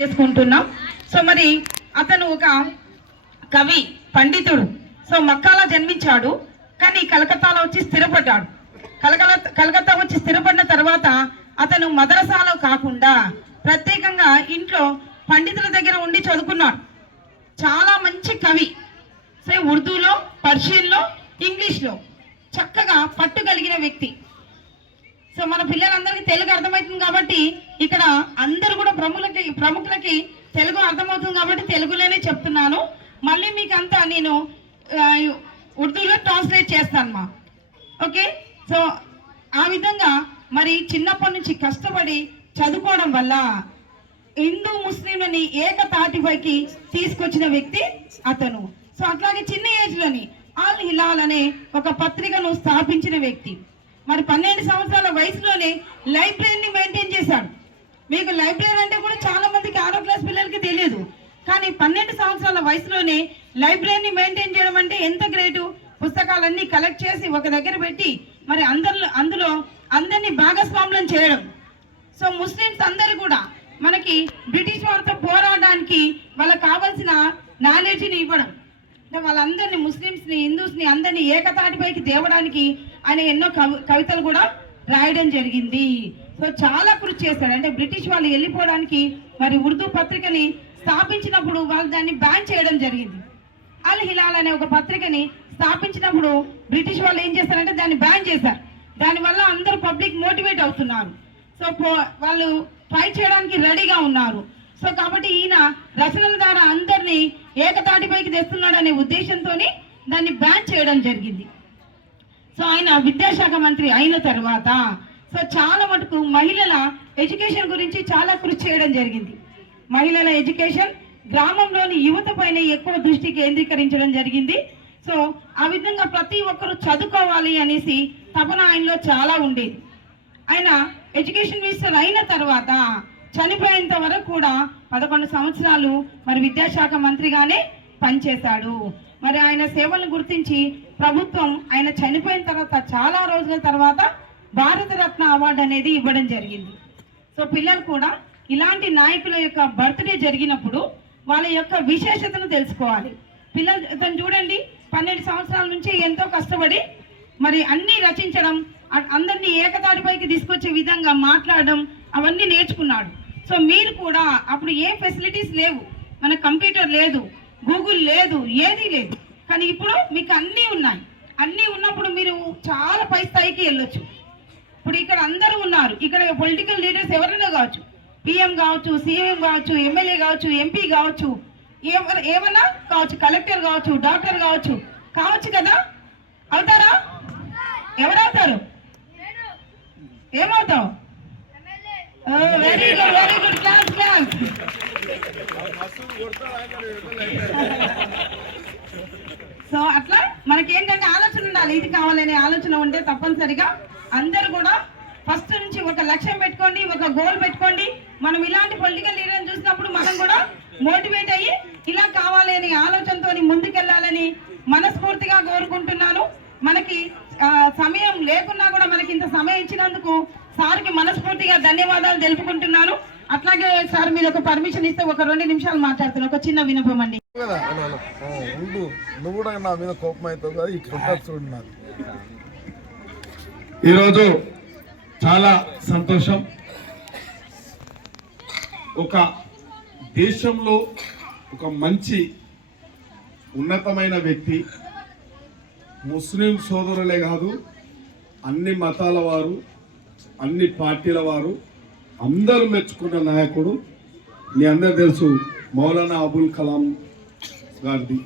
చేసుకుంటున్నాం. సో మరి అతను ఒక కవి పండితుడు. సో మక్కాలో జన్మించాడు, కానీ కలకత్తాలో వచ్చి స్థిరపడ్డాడు. కలకత్తా వచ్చి స్థిరపడిన తర్వాత అతను మదరసాలో కాకుండా ప్రత్యేకంగా ఇంట్లో పండితుల దగ్గర ఉండి చదువుకున్నాడు. చాలా మంచి కవి. సో ఉర్దూలో, పర్షియన్లో, ఇంగ్లీష్లో చక్కగా పట్టుగలిగిన వ్యక్తి. సో మన పిల్లలందరికీ తెలుగు అర్థమవుతుంది కాబట్టి ఇక్కడ అందరూ కూడా ప్రముఖులకి తెలుగు అర్థమవుతుంది కాబట్టి తెలుగులోనే చెప్తున్నాను. మళ్ళీ మీకు అంతా నేను ఉర్దూలో ట్రాన్స్లేట్ చేస్తాను ఓకే. సో ఆ విధంగా మరి చిన్నప్పటి నుంచి కష్టపడి చదువుకోవడం వల్ల హిందూ ముస్లింలని ఏకతాటిపైకి తీసుకొచ్చిన వ్యక్తి అతను. సో అట్లాగే చిన్న ఏజ్లోని అల్ హిలాల్ అనే ఒక పత్రికను స్థాపించిన వ్యక్తి. మరి 12 సంవత్సరాల వయసులోనే లైబ్రరీని మెయింటైన్ చేశాడు. మీకు లైబ్రరీ అంటే కూడా చాలా మందికి 6వ క్లాస్ పిల్లలకి తెలియదు, కానీ 12 సంవత్సరాల వయసులోనే లైబ్రరీని మెయింటైన్ చేయడం అంటే ఎంత గ్రేటు. పుస్తకాలన్నీ కలెక్ట్ చేసి ఒక దగ్గర పెట్టి మరి అందులో అందరినీ భాగస్వాములను చేయడం. సో ముస్లిమ్స్ అందరూ కూడా మనకి బ్రిటిష్ వారితో పోరాడడానికి వాళ్ళకి కావాల్సిన నాలెడ్జ్ని ఇవ్వడం, వాళ్ళందరినీ ముస్లిమ్స్ని, హిందూస్ని అందరినీ ఏకతాటిపైకి తేవడానికి ఆయన ఎన్నో కవితలు కూడా రాయడం జరిగింది. సో చాలా కృషి చేశాడు. అంటే బ్రిటిష్ వాళ్ళు వెళ్ళిపోవడానికి మరి ఉర్దూ పత్రికని స్థాపించినప్పుడు వాళ్ళు దాన్ని బ్యాన్ చేయడం జరిగింది. అల్ హిలాల్ అనే ఒక పత్రికని స్థాపించినప్పుడు బ్రిటిష్ వాళ్ళు ఏం చేస్తారంటే దాన్ని బ్యాన్ చేశారు. దానివల్ల అందరూ పబ్లిక్ మోటివేట్ అవుతున్నారు. సో వాళ్ళు ఫైట్ చేయడానికి రెడీగా ఉన్నారు. సో కాబట్టి ఈయన రచనల ద్వారా అందరినీ ఏకతాటిపైకి తెస్తున్నాడు అనే ఉద్దేశంతో దాన్ని బ్యాన్ చేయడం జరిగింది. సో ఆయన విద్యాశాఖ మంత్రి అయిన తర్వాత సో చాలా మటుకు మహిళల ఎడ్యుకేషన్ గురించి చాలా కృషి చేయడం జరిగింది. మహిళల ఎడ్యుకేషన్, గ్రామంలోని యువత పైన ఎక్కువ దృష్టి కేంద్రీకరించడం జరిగింది. సో ఆ విధంగా ప్రతి ఒక్కరూ చదువుకోవాలి అనేసి తపన ఆయనలో చాలా ఉండేది. ఆయన ఎడ్యుకేషన్ మినిస్టర్ అయిన తర్వాత చనిపోయేంత వరకు కూడా 11 సంవత్సరాలు మరి విద్యాశాఖ మంత్రిగానే పనిచేశాడు. మరి ఆయన సేవలను గుర్తించి ప్రభుత్వం ఆయన చనిపోయిన తర్వాత చాలా రోజుల తర్వాత భారతరత్న అవార్డు అనేది ఇవ్వడం జరిగింది. సో పిల్లలు కూడా ఇలాంటి నాయకుల యొక్క బర్త్డే జరిగినప్పుడు వాళ్ళ యొక్క విశేషతను తెలుసుకోవాలి. పిల్లలు చూడండి, 12 సంవత్సరాల నుంచి ఎంతో కష్టపడి మరి అన్నీ రచించడం, అందరినీ ఏకతాటిపైకి తీసుకొచ్చే విధంగా మాట్లాడడం అవన్నీ నేర్చుకున్నాడు. సో మీరు కూడా అప్పుడు ఏ ఫెసిలిటీస్ లేవు, మన కంప్యూటర్ లేదు, గూగుల్ లేదు, ఏదీ లేదు, కానీ ఇప్పుడు మీకు అన్నీ ఉన్నాయి. అన్నీ ఉన్నప్పుడు మీరు చాలా పై స్థాయికి వెళ్ళొచ్చు. ఇప్పుడు ఇక్కడ అందరూ ఉన్నారు. ఇక్కడ పొలిటికల్ లీడర్స్ ఎవరైనా కావచ్చు, పిఎం కావచ్చు, సీఎం కావచ్చు, ఎమ్మెల్యే కావచ్చు, ఎంపీ కావచ్చు, ఏమన్నా కావచ్చు, కలెక్టర్ కావచ్చు, డాక్టర్ కావచ్చు కదా. అవుతారా? ఎవరవుతారు? ఏమవుతావు? Very good, very good, class class. So అట్లా మనకేంటంటే ఆలోచన ఉండాలి. ఇది కావాలనే ఆలోచన ఉంటే తప్పనిసరిగా అందరూ కూడా ఫస్ట్ నుంచి ఒక లక్ష్యం పెట్టుకోండి, ఒక గోల్ పెట్టుకోండి. మనం ఇలాంటి పొలిటికల్ లీడర్ని చూసినప్పుడు మనం కూడా మోటివేట్ అయ్యి ఇలా కావాలి అనే ఆలోచనతో ముందుకెళ్ళాలని మనస్ఫూర్తిగా కోరుకుంటున్నాను. మనకి సమయం లేకున్నా కూడా మనకి ఇంత సమయం ఇచ్చినందుకు సార్కి మనస్ఫూర్తిగా ధన్యవాదాలు తెలుపుకుంటున్నాను. అట్లాగే సార్ మీరు ఒక పర్మిషన్ ఇస్తే ఒక 2 నిమిషాలు మాట్లాడుతున్నాను. ఒక చిన్న వినపం అండి. ఈరోజు చాలా సంతోషం. ఒక దేశంలో ఒక మంచి ఉన్నతమైన వ్యక్తి, ముస్లిం సోదరులే కాదు, అన్ని మతాల వారు, అన్ని పార్టీల వారు అందరూ మెచ్చుకున్న నాయకుడు. మీ అందరూ తెలుసు మౌలానా అబుల్ కలాం గారిది.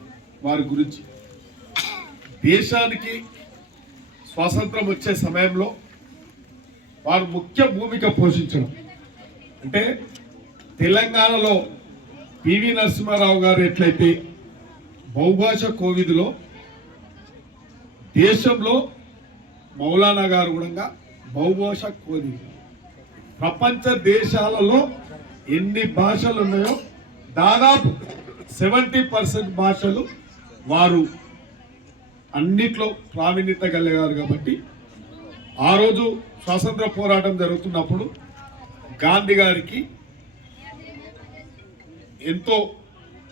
వారి గురించి దేశానికి స్వాతంత్రం వచ్చే సమయంలో వారు ముఖ్య భూమిక పోషించడం అంటే తెలంగాణలో పివి నరసింహారావు గారు ఎట్లయితే బహుభాష కోవిదులో దేశంలో మౌలానా గారు కూడా బహుభాష కోవిదు. ప్రపంచ దేశాలలో ఎన్ని భాషలు ఉన్నాయో దాదాపు 70% భాషలు వారు అన్నిట్లో ప్రావీణ్యత కలిగారు. కాబట్టి ఆ రోజు స్వాతంత్ర పోరాటం జరుగుతున్నప్పుడు గాంధీ గారికి ఎంతో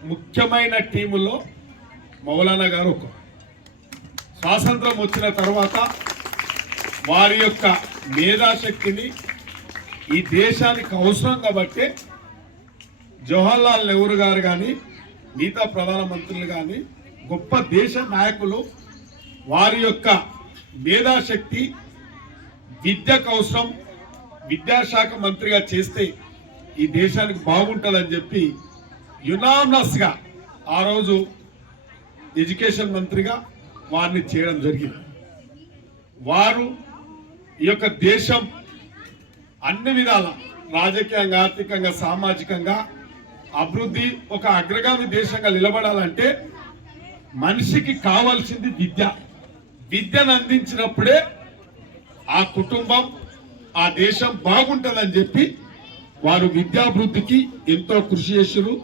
ముఖ్యమైన టీములో మౌలానా గారు ఒక స్వాతంత్రం వచ్చిన తర్వాత వారి యొక్క మేధాశక్తిని ఈ దేశానికి అవసరం కాబట్టి జవహర్లాల్ నెహ్రూ గారు కానీ మిగతా ప్రధానమంత్రులు కానీ గొప్ప దేశ నాయకులు వారి యొక్క మేధాశక్తి విద్యకు అవసరం విద్యాశాఖ మంత్రిగా చేస్తే ఈ దేశానికి బాగుంటుందని చెప్పి యునామనస్గా ఆ రోజు ఎడ్యుకేషన్ మంత్రిగా వారిని చేయడం జరిగింది. వారు ఈ యొక్క దేశం అన్ని విధాల రాజకీయంగా ఆర్థికంగా సామాజికంగా అభివృద్ధి ఒక అగ్రగామి దేశంగా నిలబడాలంటే మనిషికి కావాల్సింది విద్య. విద్యను అందించినప్పుడే ఆ కుటుంబం ఆ దేశం బాగుంటుందని చెప్పి వారు విద్యాభివృద్ధికి ఎంతో కృషి చేశారు.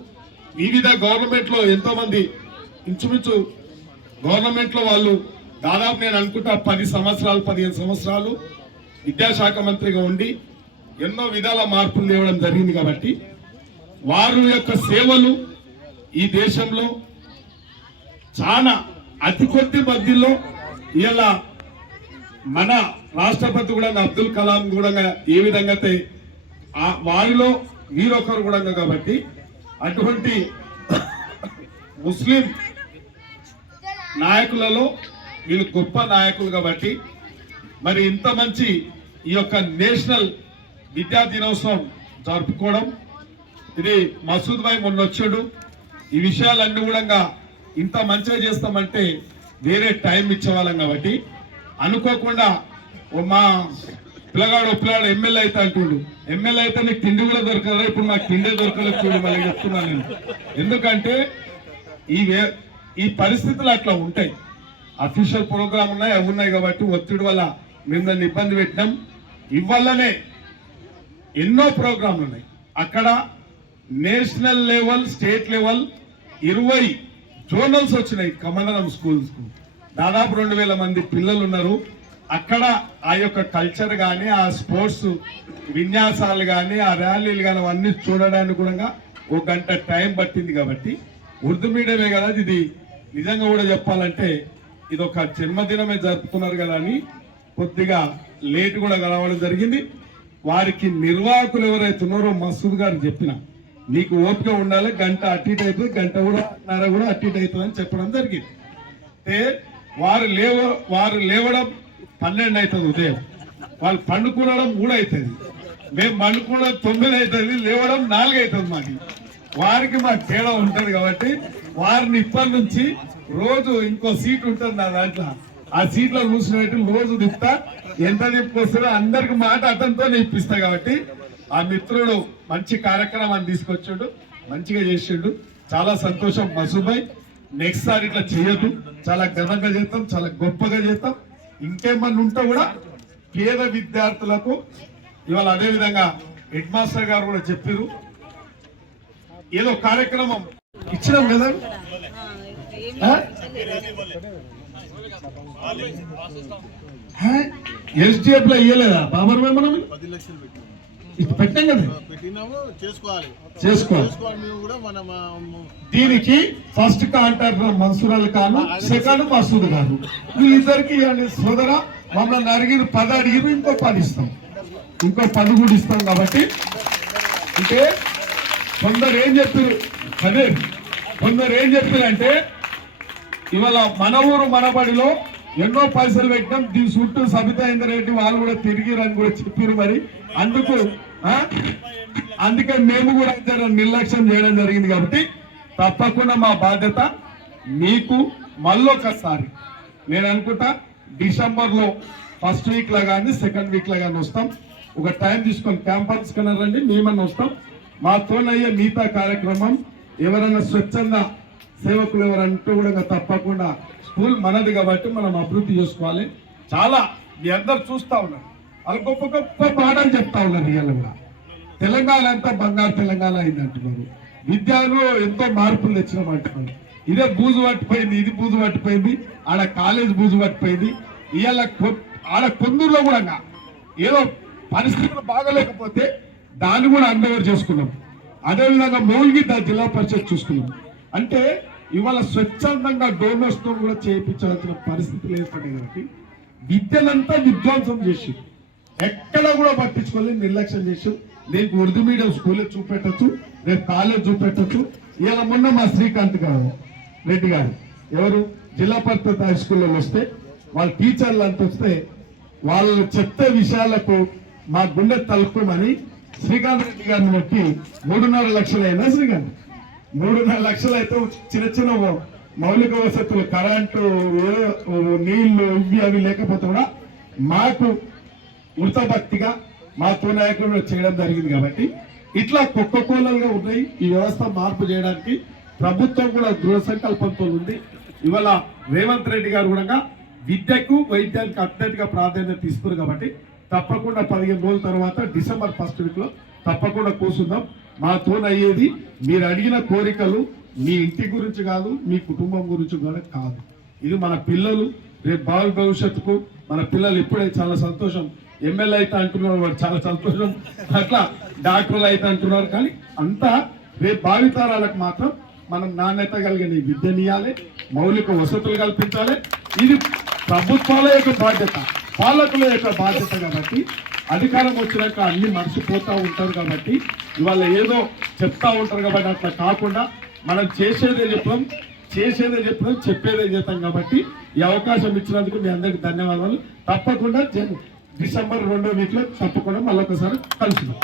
వివిధ గవర్నమెంట్లో ఎంతో మంది ఇంచుమించు గవర్నమెంట్లో వాళ్ళు దాదాపు నేను అనుకుంటా 10 సంవత్సరాలు 15 సంవత్సరాలు విద్యాశాఖ మంత్రిగా ఉండి ఎన్నో విధాల మార్పులు తేవడం జరిగింది. కాబట్టి వారి యొక్క సేవలు ఈ దేశంలో చాలా అతి కొద్ది మధ్యలో ఇలా మన రాష్ట్రపతి కూడా అబ్దుల్ కలాం కూడా ఏ విధంగా అయితే వారిలో వీరొకరు కూడా కాబట్టి అటువంటి ముస్లిం నాయకులలో వీళ్ళు గొప్ప నాయకులు కాబట్టి మరి ఇంత మంచి ఈ యొక్క నేషనల్ విద్యా దినోత్సవం జరుపుకోవడం ఇది మసూద్ భాయ్ మొన్న వచ్చాడు. ఈ విషయాలన్నీ కూడా ఇంత మంచిగా చేస్తామంటే వేరే టైం ఇచ్చేవాళ్ళం కాబట్టి అనుకోకుండా మా పిల్లగాడు ఎమ్మెల్యే అయితే అంటుండు. ఎమ్మెల్యే అయితే నీకు తిండి కూడా దొరకదా, ఇప్పుడు నాకు తిండే దొరకలేదు చూడు మళ్ళీ చెప్తున్నాను నేను. ఎందుకంటే ఈ పరిస్థితులు అట్లా ఉంటాయి. అఫీషియల్ ప్రోగ్రామ్ ఉన్నాయి అవి ఉన్నాయి కాబట్టి ఒత్తిడి వల్ల మేము దాన్ని ఇబ్బంది పెట్టినాం. ఇవల్లనే ఎన్నో ప్రోగ్రాంలు ఉన్నాయి. అక్కడ national level state level 20 zonals వచ్చినాయి. కమలం స్కూల్స్ దాదాపు 2000 మంది పిల్లలు ఉన్నారు. అక్కడ ఆ యొక్క కల్చర్ కానీ ఆ స్పోర్ట్స్ విన్యాసాలు కానీ ఆ ర్యాలీలు కానీ అవన్నీ చూడడానికి కూడా 1 గంట టైం పట్టింది. కాబట్టి ఉర్దూ మీడియమే కదా ఇది. నిజంగా కూడా చెప్పాలంటే ఇది ఒక జన్మదినమే జరుపుతున్నారు కదా అని కొద్దిగా లేట్ కూడా కలవడం జరిగింది. వారికి నిర్వాహకులు ఎవరైతే ఉన్నారో మసూద్ గారు చెప్పిన నీకు ఓపిక ఉండాలి, గంట అటు ఇటు అవుతుంది, గంట కూడా అటు ఇటు అవుతుంది అని చెప్పడం జరిగింది. అంటే వారు లేవడం 12 అవుతుంది ఉదయం, వాళ్ళు పండుకునడం 3 అవుతుంది, మేము పండుకునడం 9 అవుతుంది, లేవడం 4 అవుతుంది. వారికి మాకు తేడా ఉంటుంది కాబట్టి వారిని ఇప్పటి నుంచి రోజు ఇంకో సీట్ ఉంటుంది నా దాంట్లో, ఆ సీట్లో కూర్చుని రోజు తిప్పుతా, ఎంత తిప్పుకొస్తారో అందరికి మాట అతనితో ఇప్పిస్తా. కాబట్టి ఆ మిత్రుడు మంచి కార్యక్రమాన్ని తీసుకొచ్చాడు, మంచిగా చేసిండు, చాలా సంతోషం. మసూబాయ్ నెక్స్ట్ సారి ఇట్లా చేయొద్దు, చాలా ఘనంగా చేస్తాం, చాలా గొప్పగా చేస్తాం. ఇంకేమన్నా ఉంటే కూడా పేద విద్యార్థులకు ఇవాళ అదే విధంగా హెడ్ మాస్టర్ గారు కూడా చెప్పారు ఏదో కార్యక్రమం ఇచ్చినాం కదా. ఎస్డిఎఫ్ లో ఇయ్యలేదా బాబర్ మనం 10 లక్షలు పెట్టాం కదా, చేసుకోవాలి. దీనికి first contractor Mansoor Ali Khan, second Masood గారు, వీళ్ళిద్దరికి సోదర మమ్మల్ని అడిగిరు 10 అడిగిరు, ఇంకో 10 ఇస్తాం, ఇంకో 10 కూడా ఇస్తాం. కాబట్టి అంటే కొందరు ఏం చెప్పారు అదే కొందరు ఏం చెప్పారంటే ఇవాళ మన ఊరు మనబడిలో ఎన్నో పైసలు పెట్టినాం, దీని చుట్టూ సబితా ఇంద్రెడ్డి వాళ్ళు కూడా తిరిగిరని కూడా చెప్పారు. మరి అందుకే మేము కూడా నిర్లక్ష్యం చేయడం జరిగింది. కాబట్టి తప్పకుండా మా బాధ్యత మీకు మళ్ళొకసారి నేను అనుకుంటా డిసెంబర్లో ఫస్ట్ వీక్ లా కానీ సెకండ్ వీక్ లా కానీ వస్తాం. ఒక టైం తీసుకొని క్యాంపస్ కన్నా రండి, మేమన్నా వస్తాం. మాతోనయ్యే మిగతా కార్యక్రమం ఎవరైనా స్వచ్ఛంద సేవకులు ఎవరంటూ కూడా తప్పకుండా స్కూల్ మనది కాబట్టి మనం అభివృద్ధి చేసుకోవాలి. చాలా మీ అందరు చూస్తా ఉన్నారు, వాళ్ళు గొప్ప గొప్ప పాఠాలు చెప్తా ఉన్నారు. ఇవాళ కూడా తెలంగాణ అంతా బంగారు తెలంగాణ అయిందంటున్నారు, విద్యలో ఎంతో మార్పులు తెచ్చినామంటున్నారు. ఇదే బూజు పట్టిపోయింది, ఇది బూజు పట్టిపోయింది, ఆడ కాలేజ్ బూజు పట్టిపోయింది. ఇవాళ ఆడ కొందూరులో కూడా ఏదో పరిస్థితులు బాగలేకపోతే దాన్ని కూడా అండవర్ చేసుకున్నాం. అదేవిధంగా మౌల్గిద్ద జిల్లా పరిషత్ చూసుకున్నాం. అంటే ఇవాళ స్వచ్ఛందంగా డోనర్స్ తో కూడా చేయించాల్సిన పరిస్థితులు ఏర్పడ్డాయి కాబట్టి విద్యనంతా విధ్వంసం చేసి ఎక్కడ కూడా పట్టించుకోలేదు, నిర్లక్ష్యం చేసి నీకు ఉర్దూ మీడియం స్కూలే చూపెట్టచ్చు, రేపు కాలేజ్ చూపెట్టచ్చు. ఇలా మొన్న మా శ్రీకాంత్ గారు రెడ్డి గారు ఎవరు జిల్లా పరిషత్ హై స్కూల్లో వస్తే వాళ్ళ టీచర్లు అంత వస్తే వాళ్ళు చెప్పే విషయాలకు మా గుండె తలుపుమని శ్రీకాంత్ రెడ్డి గారిని బట్టి 3.5 లక్షలు అయినా శ్రీకాంత్ 3.5 లక్షలు అయితే చిన్న చిన్న మౌలిక వసతులు కరెంటు నీళ్లు ఇవి అవి లేకపోతే కూడా మాకు వృతభక్తిగా మా నాయకులు చేయడం జరిగింది. కాబట్టి ఇట్లా కుక్కకోలలుగా ఉన్నాయి. ఈ వ్యవస్థ మార్పు చేయడానికి ప్రభుత్వం కూడా దృఢ సంకల్పంతో ఉంది. ఇవాళ రేవంత్ రెడ్డి గారు కూడా విద్యకు వైద్యానికి అత్యధిక ప్రాధాన్యత ఇస్తున్నారు. కాబట్టి తప్పకుండా 15 రోజుల తర్వాత డిసెంబర్ 1st వీక్ లో తప్పకుండా కూర్చుందాం. మాతో అయ్యేది మీరు అడిగిన కోరికలు మీ ఇంటి గురించి కాదు, మీ కుటుంబం గురించి కూడా కాదు. ఇది మన పిల్లలు రేపు భావి భవిష్యత్తుకు మన పిల్లలు ఇప్పుడే చాలా సంతోషం. ఎమ్మెల్యే అయితే అంటున్నారు, వాడు చాలా సంతోషం. అట్లా డాక్టర్లు అయితే అంటున్నారు. కానీ అంతా రేపు భావితరాలకు మాత్రం మనం నాణ్యత కలిగిన విద్యనియాలి, మౌలిక వసతులు కల్పించాలి. ఇది ప్రభుత్వాల యొక్క బాధ్యత, పాలకుల యొక్క బాధ్యత. కాబట్టి అధికారం వచ్చినాక అన్ని మర్చిపోతూ ఉంటారు. కాబట్టి ఇవాళ ఏదో చెప్తా ఉంటారు. కాబట్టి అట్లా కాకుండా మనం చేసేదే చెప్పడం, చెప్పేదే చేస్తాం. కాబట్టి ఈ అవకాశం ఇచ్చినందుకు మీ అందరికి ధన్యవాదాలు. తప్పకుండా డిసెంబర్ 2వ వీక్ లో తప్పకుండా మళ్ళొకసారి కలుసుకుందాం.